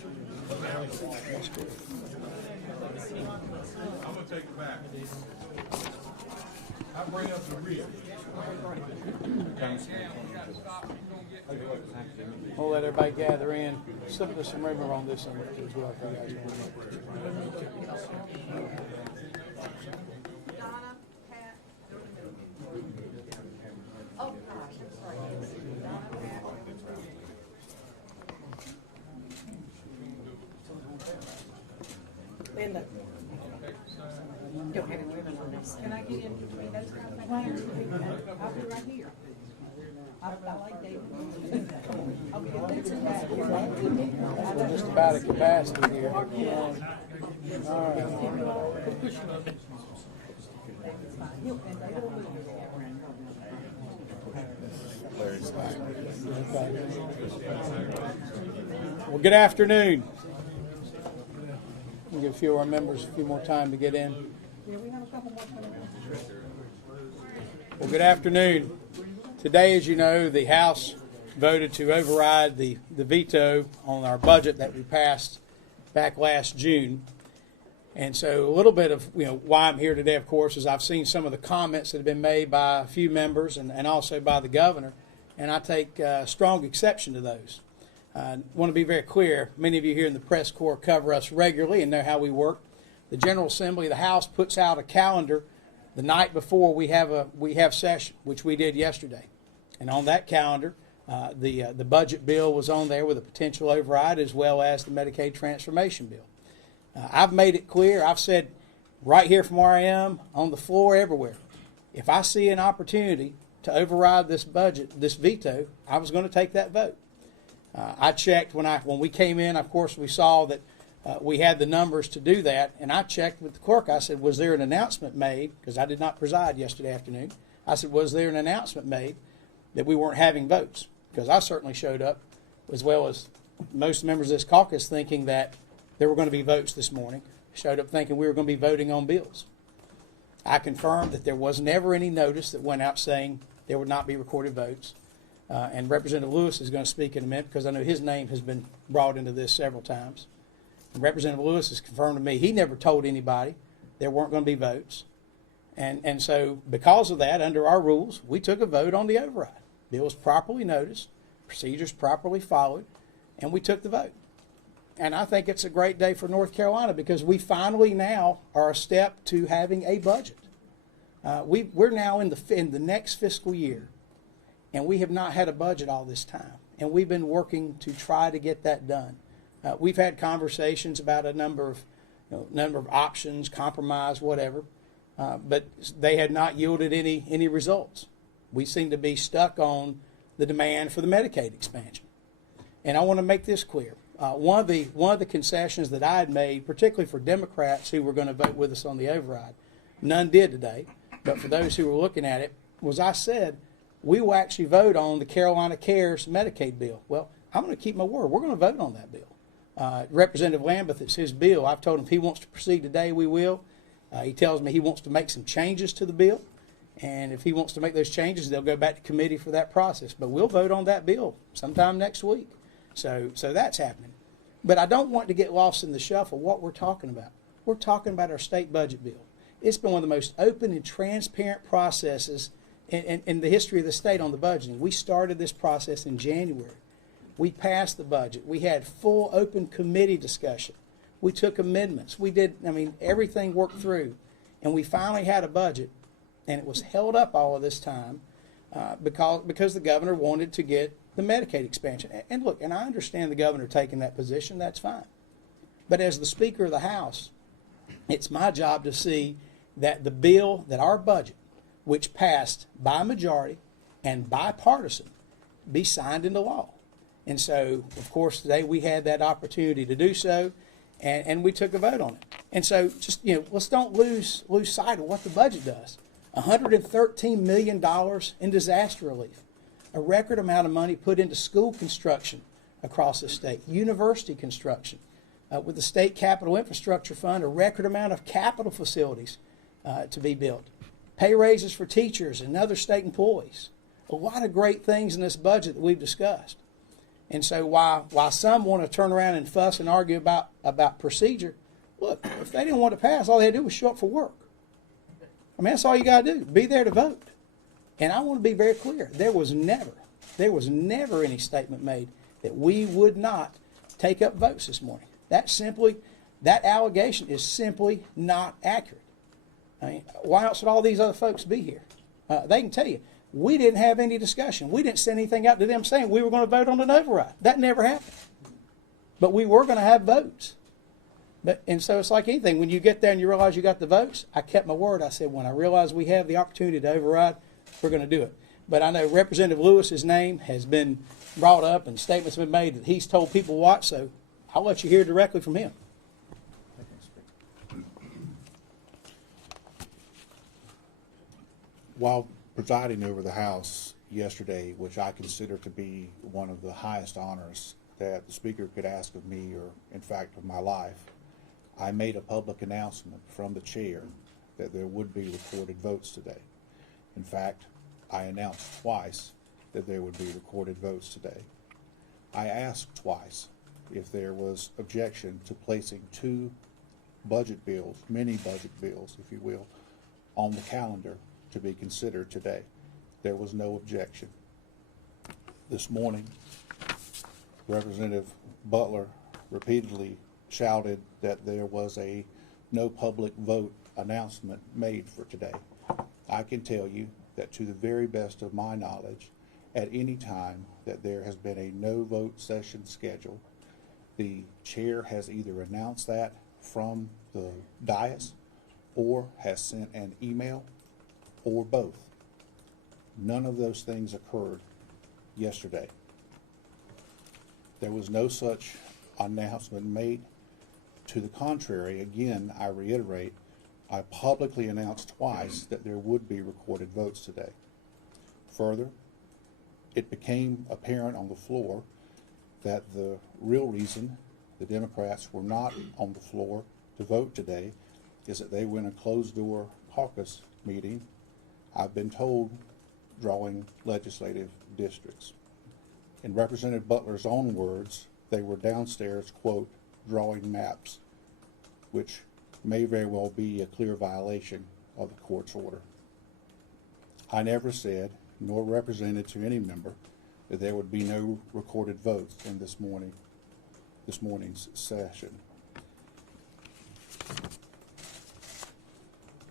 I'm gonna take it back. I bring up the rear. We'll let everybody gather in. There's some rumor on this one as well for you guys. Donna, Pat. Oh, gosh, I'm sorry. Donna, Pat. Linda. Don't have any ribbon on this. Can I get in between those guys? I'll be right here. I like David. I'll be We're just about at capacity here. All right. Well, good afternoon. We'll give a few of our members a few more time to get in. Well, good afternoon. Today, as you know, the House voted to override the veto on our budget that we passed back last June. And so a little bit of why I'm here today, of course, is I've seen some of the comments that have been made by a few members and also by the governor, and I take strong exception to those. I want to be very clear. Many of you here in the press corps cover us regularly and know how we work. The General Assembly, the House, puts out a calendar the night before we have session, which we did yesterday. And on that calendar, the budget bill was on there with a potential override, as well as the Medicaid transformation bill. I've made it clear. I've said right here from where I am, on the floor, everywhere, if I see an opportunity to override this budget, this veto, I was going to take that vote. I checked when we came in. Of course, we saw that we had the numbers to do that, and I checked with the clerk. I said, was there an announcement made, because I did not preside yesterday afternoon. I said, was there an announcement made that we weren't having votes? Because I certainly showed up, as well as most members of this caucus, thinking that there were going to be votes this morning. Showed up thinking we were going to be voting on bills. I confirmed that there was never any notice that went out saying there would not be recorded votes. And Representative Lewis is going to speak in a minute, because I know his name has been brought into this several times. And Representative Lewis has confirmed to me he never told anybody there weren't going to be votes. And so because of that, under our rules, we took a vote on the override. Bill was properly noticed, procedures properly followed, and we took the vote. And I think it's a great day for North Carolina, because we finally now are a step to having a budget. We're now in the next fiscal year, and we have not had a budget all this time. And we've been working to try to get that done. We've had conversations about a number of options, compromise, whatever, but they had not yielded any results. We seem to be stuck on the demand for the Medicaid expansion. And I want to make this clear. One of the concessions that I had made, particularly for Democrats who were going to vote with us on the override, none did today, but for those who were looking at it, was I said, we will actually vote on the Carolina Cares Medicaid bill. Well, I'm going to keep my word. We're going to vote on that bill. Representative Lambeth, it's his bill. I've told him if he wants to proceed today, we will. He tells me he wants to make some changes to the bill. And if he wants to make those changes, they'll go back to committee for that process. But we'll vote on that bill sometime next week. So that's happening. But I don't want to get lost in the shuffle what we're talking about. We're talking about our state budget bill. It's been one of the most open and transparent processes in the history of the state on the budgeting. We started this process in January. We passed the budget. We had full open committee discussion. We took amendments. We did, everything worked through. And we finally had a budget. And it was held up all of this time because the governor wanted to get the Medicaid expansion. And look, and I understand the governor taking that position. That's fine. But as the Speaker of the House, it's my job to see that the bill, that our budget, which passed by majority and bipartisan, be signed into law. And so, of course, today we had that opportunity to do so, and we took a vote on it. And so just, let's don't lose sight of what the budget does. $113 million in disaster relief, a record amount of money put into school construction across the state, university construction, with the State Capital Infrastructure Fund, a record amount of capital facilities to be built, pay raises for teachers and other state employees, a lot of great things in this budget that we've discussed. And so while some want to turn around and fuss and argue about procedure, look, if they didn't want to pass, all they had to do was show up for work. I mean, that's all you got to do. Be there to vote. And I want to be very clear. There was never any statement made that we would not take up votes this morning. That allegation is simply not accurate. I mean, why else would all these other folks be here? They can tell you, we didn't have any discussion. We didn't send anything out to them saying we were going to vote on an override. That never happened. But we were going to have votes. And so it's like anything. When you get there and you realize you got the votes, I kept my word. I said, when I realize we have the opportunity to override, we're going to do it. But I know Representative Lewis's name has been brought up and statements have been made that he's told people what, so I'll let you hear directly from him. While presiding over the House yesterday, which I consider to be one of the highest honors that the Speaker could ask of me, or in fact of my life, I made a public announcement from the chair that there would be recorded votes today. In fact, I announced twice that there would be recorded votes today. I asked twice if there was objection to placing two budget bills, mini budget bills, if you will, on the calendar to be considered today. There was no objection. This morning, Representative Butler repeatedly shouted that there was a no public vote announcement made for today. I can tell you that to the very best of my knowledge, at any time that there has been a no vote session scheduled, the chair has either announced that from the dais or has sent an email or both. None of those things occurred yesterday. There was no such announcement made. To the contrary, again, I reiterate, I publicly announced twice that there would be recorded votes today. Further, it became apparent on the floor that the real reason the Democrats were not on the floor to vote today is that they were in a closed-door caucus meeting, I've been told, drawing legislative districts. In Representative Butler's own words, they were downstairs, quote, drawing maps, which may very well be a clear violation of the court's order. I never said, nor represented to any member, that there would be no recorded votes in this morning's session.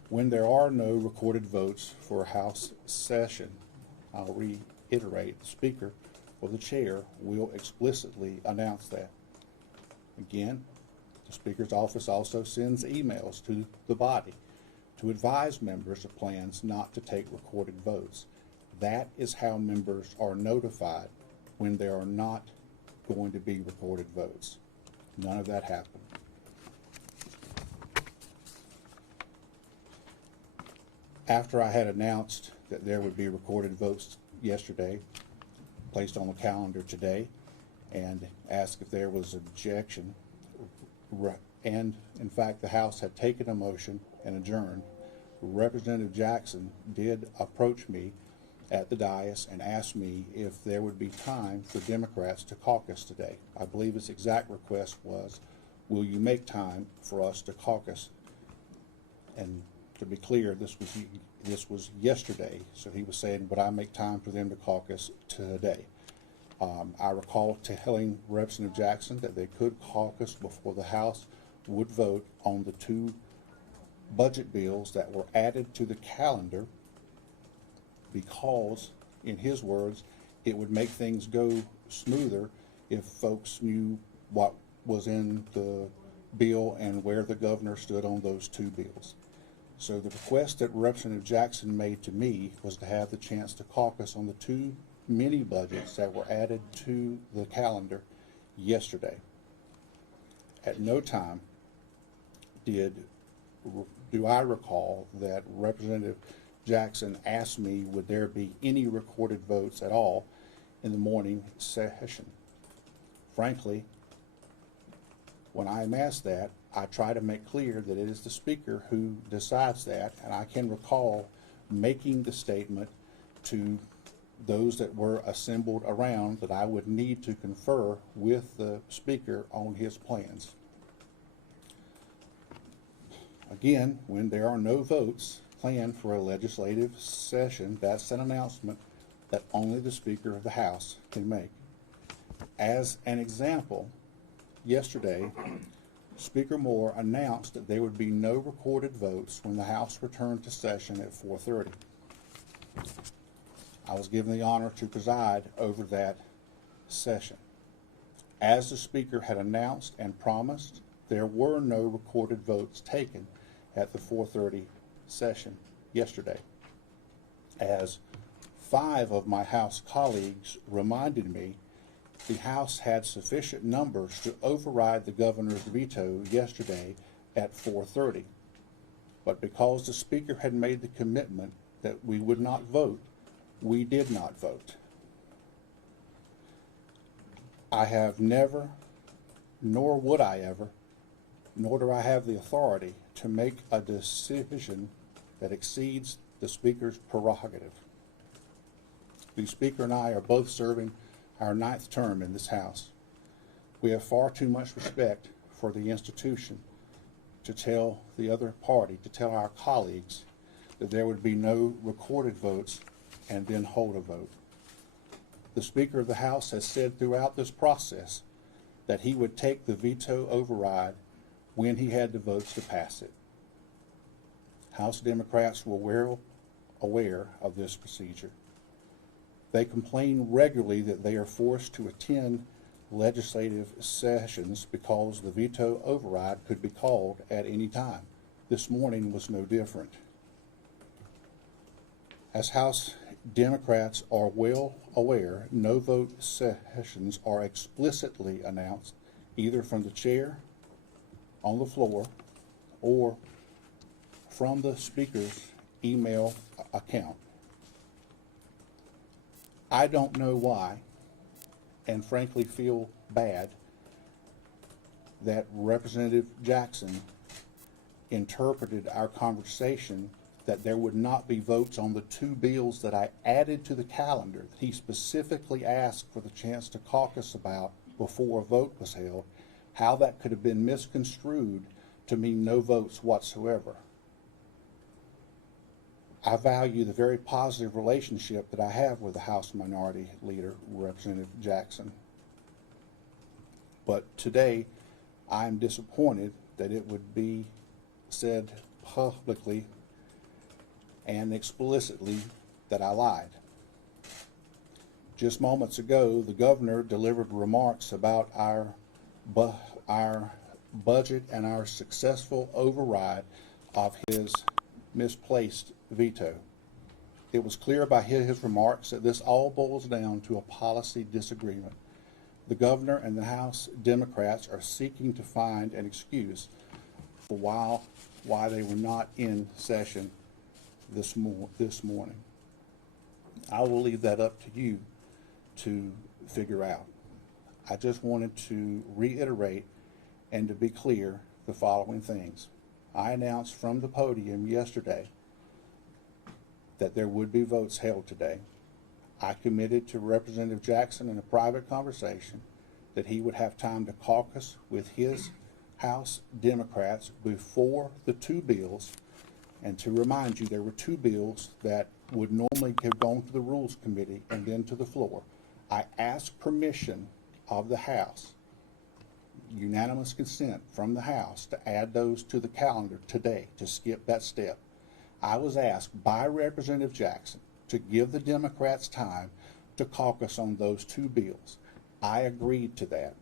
When there are no recorded votes for a House session, I'll reiterate, the Speaker or the Chair will explicitly announce that. Again, the Speaker's office also sends emails to the body to advise members of plans not to take recorded votes. That is how members are notified when there are not going to be recorded votes. None of that happened. After I had announced that there would be recorded votes yesterday, placed on the calendar today, and asked if there was objection, and in fact the House had taken a motion and adjourned, Representative Jackson did approach me at the dais and asked me if there would be time for Democrats to caucus today. I believe his exact request was, will you make time for us to caucus? And to be clear, this was yesterday, so he was saying, would I make time for them to caucus today? I recall telling Representative Jackson that they could caucus before the House would vote on the two budget bills that were added to the calendar, because, in his words, it would make things go smoother if folks knew what was in the bill and where the governor stood on those two bills. So the request that Representative Jackson made to me was to have the chance to caucus on the two mini budgets that were added to the calendar yesterday. At no time do I recall that Representative Jackson asked me would there be any recorded votes at all in the morning session. Frankly, when I am asked that, I try to make clear that it is the Speaker who decides that, and I can recall making the statement to those that were assembled around that I would need to confer with the speaker on his plans. Again, when there are no votes planned for a legislative session, that's an announcement that only the Speaker of the House can make. As an example, yesterday, Speaker Moore announced that there would be no recorded votes when the House returned to session at 4:30. I was given the honor to preside over that session. As the Speaker had announced and promised, there were no recorded votes taken at the 4:30 session yesterday. As 5 of my House colleagues reminded me, the House had sufficient numbers to override the governor's veto yesterday at 4:30. But because the Speaker had made the commitment that we would not vote, we did not vote. I have never, nor would I ever, nor do I have the authority to make a decision that exceeds the Speaker's prerogative. The Speaker and I are both serving our 9th term in this House. We have far too much respect for the institution to tell the other party, to tell our colleagues, that there would be no recorded votes and then hold a vote. The Speaker of the House has said throughout this process that he would take the veto override when he had the votes to pass it. House Democrats were well aware of this procedure. They complain regularly that they are forced to attend legislative sessions because the veto override could be called at any time. This morning was no different. As House Democrats are well aware, no vote sessions are explicitly announced either from the chair on the floor or from the Speaker's email account. I don't know why, and frankly feel bad that Representative Jackson interpreted our conversation that there would not be votes on the 2 bills that I added to the calendar that he specifically asked for the chance to caucus about before a vote was held, how that could have been misconstrued to mean no votes whatsoever. I value the very positive relationship that I have with the House Minority Leader, Representative Jackson. But today, I'm disappointed that it would be said publicly and explicitly that I lied. Just moments ago, the governor delivered remarks about our budget and our successful override of his misplaced veto. It was clear by his remarks that this all boils down to a policy disagreement. The governor and the House Democrats are seeking to find an excuse for why they were not in session this morning. I will leave that up to you to figure out. I just wanted to reiterate and to be clear the following things. I announced from the podium yesterday that there would be votes held today. I committed to Representative Jackson in a private conversation that he would have time to caucus with his House Democrats before the 2 bills. And to remind you, there were 2 bills that would normally have gone to the Rules Committee and then to the floor. I asked permission of the House, unanimous consent from the House, to add those to the calendar today, to skip that step. I was asked by Representative Jackson to give the Democrats time to caucus on those 2 bills. I agreed to that.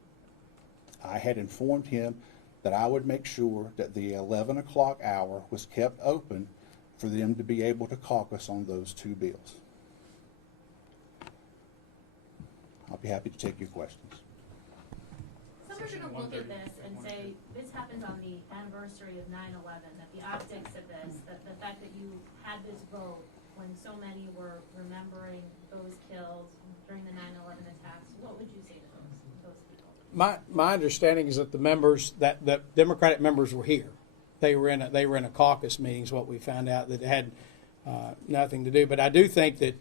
I had informed him that I would make sure that the 11 o'clock hour was kept open for them to be able to caucus on those 2 bills. I'll be happy to take your questions. Some are going to look at this and say, this happens on the anniversary of 9/11, that the optics of this, that the fact that you had this vote when so many were remembering those killed during the 9/11 attacks, what would you say to those people? My understanding is that the Democratic members were here. They were in a caucus meeting is what we found out, that it had nothing to do. But I do think that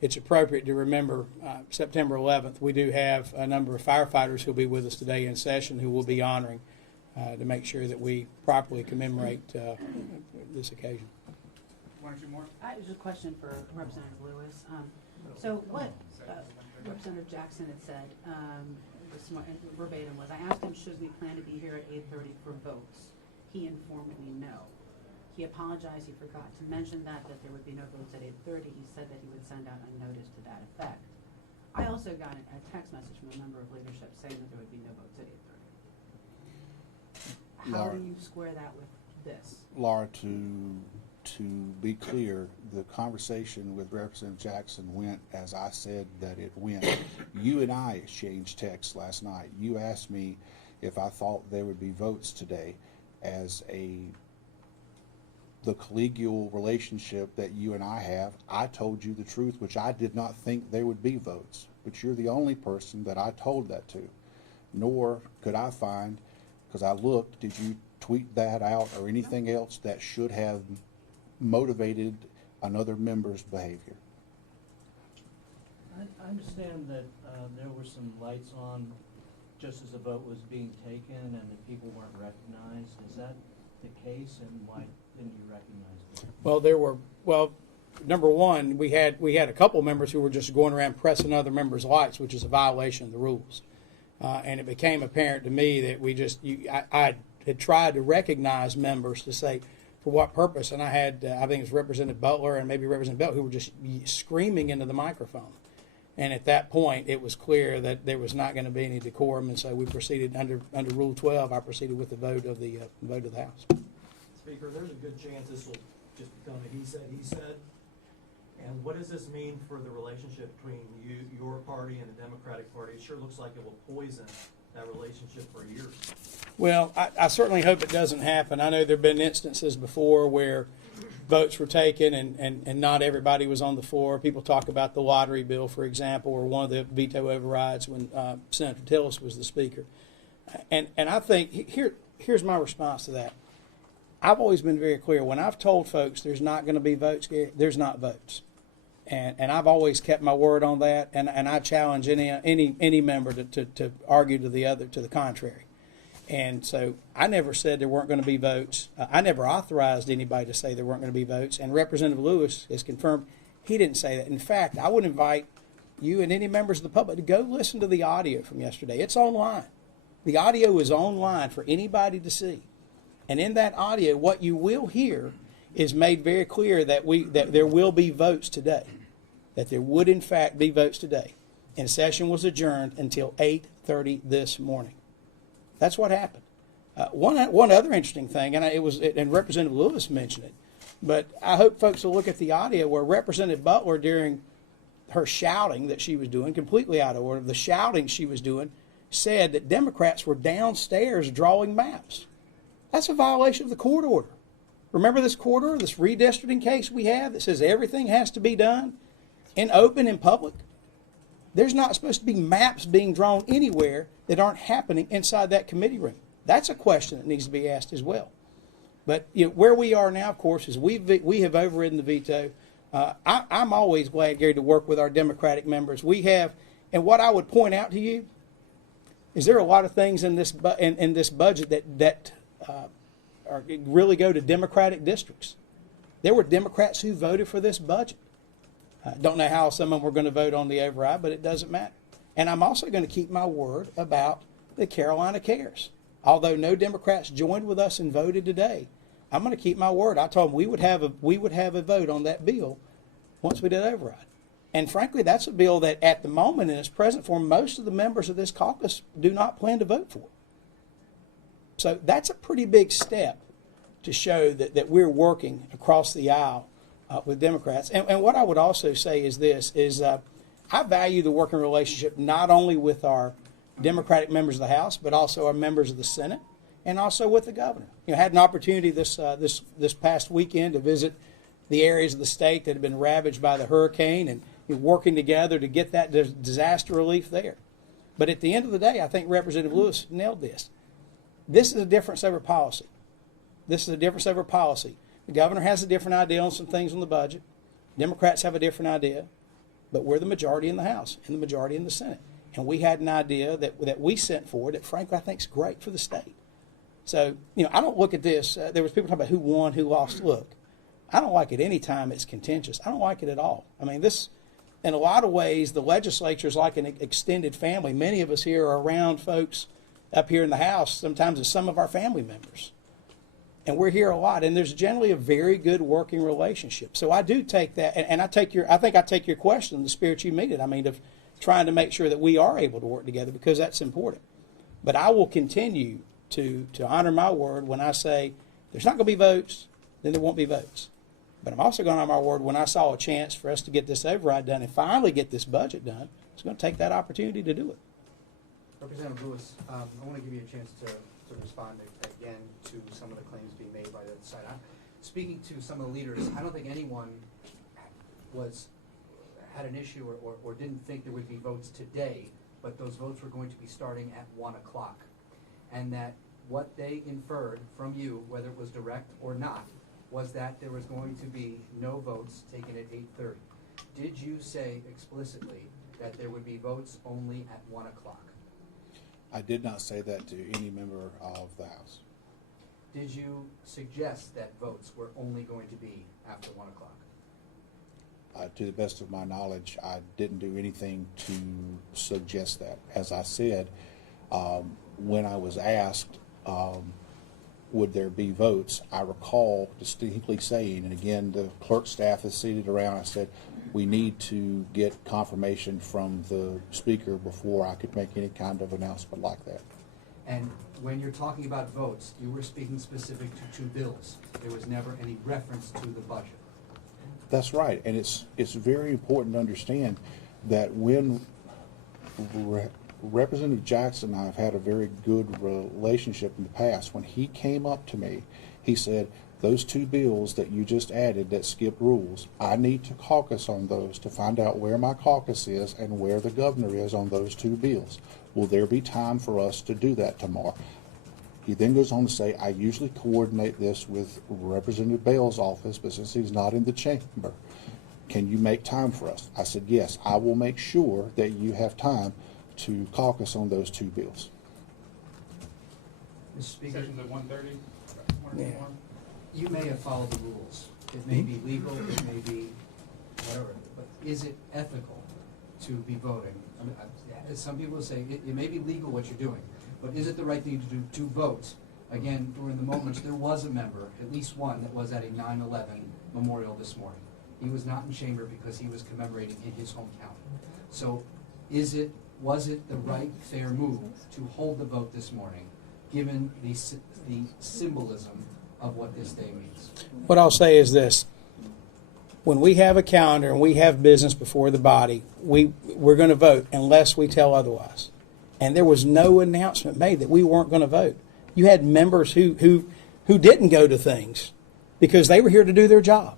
it's appropriate to remember September 11th. We do have a number of firefighters who will be with us today in session who will be honoring to make sure that we properly commemorate this occasion. One or two more? I have just a question for Representative Lewis. So what Representative Jackson had said, verbatim was, I asked him, should we plan to be here at 8:30 for votes? He informed me no. He apologized, he forgot to mention that there would be no votes at 8:30. He said that he would send out a notice to that effect. I also got a text message from a member of leadership saying that there would be no votes at 8:30. How Laura. do you square that with this? Laura, to be clear, the conversation with Representative Jackson went as I said that it went. You and I exchanged texts last night. You asked me if I thought there would be votes today as the collegial relationship that you and I have. I told you the truth, which I did not think there would be votes. But you're the only person that I told that to. Nor could I find, because I looked, did you tweet that out or anything else that should have motivated another member's behavior? I understand that there were some lights on just as the vote was being taken and that people weren't recognized. Is that the case, and why didn't you recognize them? Well, number one, we had a couple members who were just going around pressing other members' lights, which is a violation of the rules. And it became apparent to me that I had tried to recognize members to say, for what purpose? And I had, I think it was Representative Butler and maybe Representative Bell who were just screaming into the microphone. And at that point, it was clear that there was not going to be any decorum, and so we proceeded under Rule 12. I proceeded with the vote of the House. Speaker, there's a good chance this will just become a he said. And what does this mean for the relationship between your party and the Democratic Party? It sure looks like it will poison that relationship for years. Well, I certainly hope it doesn't happen. I know there have been instances before where votes were taken and not everybody was on the floor. People talk about the lottery bill, for example, or one of the veto overrides when Senator Tillis was the speaker. And I think here's my response to that. I've always been very clear. When I've told folks there's not going to be votes, Gary, there's not votes. And I've always kept my word on that, and I challenge any member to argue to the contrary. And so I never said there weren't going to be votes. I never authorized anybody to say there weren't going to be votes. And Representative Lewis has confirmed he didn't say that. In fact, I would invite you and any members of the public to go listen to the audio from yesterday. It's online. The audio is online for anybody to see. And in that audio, what you will hear is made very clear that there will be votes today. That there would in fact be votes today. And session was adjourned until 8:30 this morning. That's what happened. One other interesting thing, and Representative Lewis mentioned it, but I hope folks will look at the audio where Representative Butler, during her shouting that she was doing, completely out of order, the shouting she was doing, said that Democrats were downstairs drawing maps. That's a violation of the court order. Remember this court order, this redistricting case we have that says everything has to be done in open, in public? There's not supposed to be maps being drawn anywhere that aren't happening inside that committee room. That's a question that needs to be asked as well. But where we are now, of course, is we have overridden the veto. I'm always glad, Gary, to work with our Democratic members. We have, and what I would point out to you is there are a lot of things in this budget that really go to Democratic districts. There were Democrats who voted for this budget. I don't know how some of them were going to vote on the override, but it doesn't matter. And I'm also going to keep my word about the Carolina Cares. Although no Democrats joined with us and voted today, I'm going to keep my word. I told them we would have a vote on that bill once we did override. And frankly, that's a bill that at the moment in its present form, most of the members of this caucus do not plan to vote for. So that's a pretty big step to show that we're working across the aisle with Democrats. And what I would also say is this, I value the working relationship not only with our Democratic members of the House, but also our members of the Senate, and also with the governor. I had an opportunity this past weekend to visit the areas of the state that have been ravaged by the hurricane and working together to get that disaster relief there. But at the end of the day, I think Representative Lewis nailed this. This is a difference over policy. This is a difference over policy. The governor has a different idea on some things on the budget. Democrats have a different idea. but we're the majority in the House and the majority in the Senate. And we had an idea that we sent forward that, frankly, I think is great for the state. So, I don't look at this. There was people talking about who won, who lost. Look, I don't like it any time it's contentious. I don't like it at all. I mean, this, in a lot of ways, the legislature is like an extended family. Many of us here are around folks up here in the House, sometimes as some of our family members. And we're here a lot, and there's generally a very good working relationship. So I do take that, and I think I take your question in the spirit you mean it. I mean, of trying to make sure that we are able to work together, because that's important. But I will continue to honor my word when I say there's not going to be votes, then there won't be votes. But I'm also going to honor my word when I saw a chance for us to get this override done and finally get this budget done. It's going to take that opportunity to do it. Representative Lewis, I want to give you a chance to respond again to some of the claims being made by the other side. Speaking to some of the leaders, I don't think anyone had an issue or didn't think there would be votes today, but those votes were going to be starting at 1 o'clock. And that what they inferred from you, whether it was direct or not, was that there was going to be no votes taken at 8:30. Did you say explicitly that there would be votes only at 1 o'clock? I did not say that to any member of the House. Did you suggest that votes were only going to be after 1 o'clock? To the best of my knowledge, I didn't do anything to suggest that. As I said, when I was asked, would there be votes, I recall distinctly saying, and again, the clerk staff is seated around, I said, we need to get confirmation from the speaker before I could make any kind of announcement like that. And when you're talking about votes, you were speaking specific to 2 bills. There was never any reference to the budget. That's right, and it's very important to understand that when Representative Jackson and I have had a very good relationship in the past, when he came up to me, he said, those 2 bills that you just added that skip rules, I need to caucus on those to find out where my caucus is and where the governor is on those 2 bills. Will there be time for us to do that tomorrow? He then goes on to say, I usually coordinate this with Representative Bell's office, but since he's not in the chamber, can you make time for us? I said, yes, I will make sure that you have time to caucus on those 2 bills. Mr. Speaker, Sessions at 1:30. Yeah. you may have followed the rules. It may be legal, it may be whatever, but is it ethical to be voting? I mean, some people say it may be legal what you're doing, but is it the right thing to do to vote? Again, during the moments, there was a member, at least one, that was at a 9/11 memorial this morning. He was not in chamber because he was commemorating in his hometown. So was it the right, fair move to hold the vote this morning, given the symbolism of what this day means? What I'll say is this. When we have a calendar and we have business before the body, we're going to vote unless we tell otherwise. And there was no announcement made that we weren't going to vote. You had members who didn't go to things because they were here to do their job.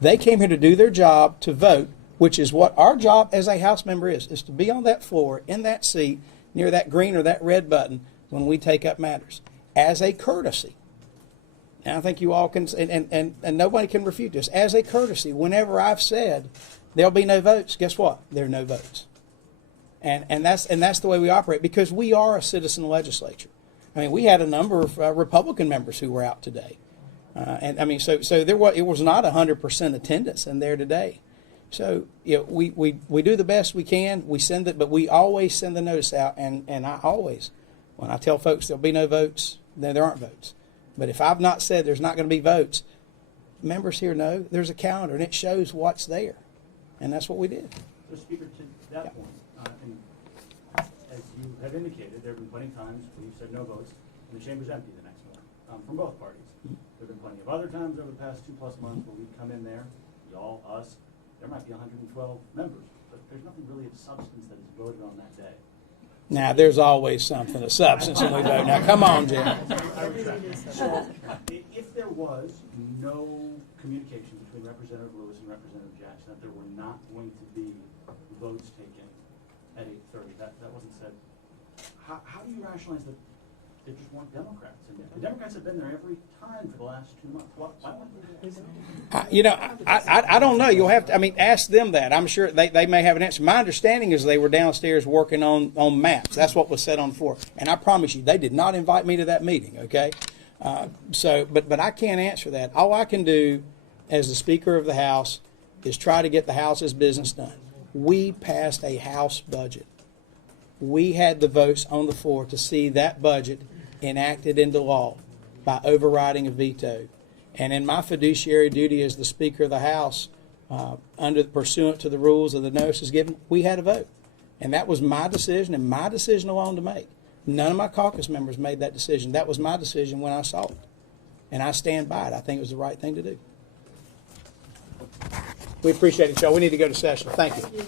They came here to do their job, to vote, which is what our job as a House member is to be on that floor, in that seat, near that green or that red button when we take up matters, as a courtesy. And I think you all can, and nobody can refute this, as a courtesy, whenever I've said there'll be no votes, guess what? There are no votes. And that's the way we operate, because we are a citizen legislature. I mean, we had a number of Republican members who were out today. And I mean, so it was not 100% attendance in there today. So, we do the best we can. We send it, but we always send the notice out. And I always, when I tell folks there'll be no votes, then there aren't votes. But if I've not said there's not going to be votes, members here know there's a calendar and it shows what's there. And that's what we did. So, Speaker, to that point, and as you have indicated, there have been plenty of times when you've said no votes and the chamber's empty the next morning from both parties. There have been plenty of other times over the past 2+ months where we've come in there, y'all, us, there might be 112 members, but there's nothing really of substance that is voted on that day. Now, there's always something of substance when we vote. Now, come on, Jim. So, if there was no communication between Representative Lewis and Representative Jackson that there were not going to be votes taken at 8:30, that wasn't said, how do you rationalize that there just weren't Democrats in there. The Democrats have been there every time for the last 2 months. Why weren't they there? You know, I don't know. You'll have to, I mean, ask them that. I'm sure they may have an answer. My understanding is they were downstairs working on maps. That's what was said on the floor. And I promise you, they did not invite me to that meeting, okay? But I can't answer that. All I can do as the Speaker of the House is try to get the House's business done. We passed a House budget. We had the votes on the floor to see that budget enacted into law by overriding a veto. And in my fiduciary duty as the Speaker of the House, pursuant to the rules of the notices given, we had a vote. And that was my decision and my decision alone to make. None of my caucus members made that decision. That was my decision when I saw it. And I stand by it. I think it was the right thing to do. We appreciate it, y'all. We need to go to session. Thank you.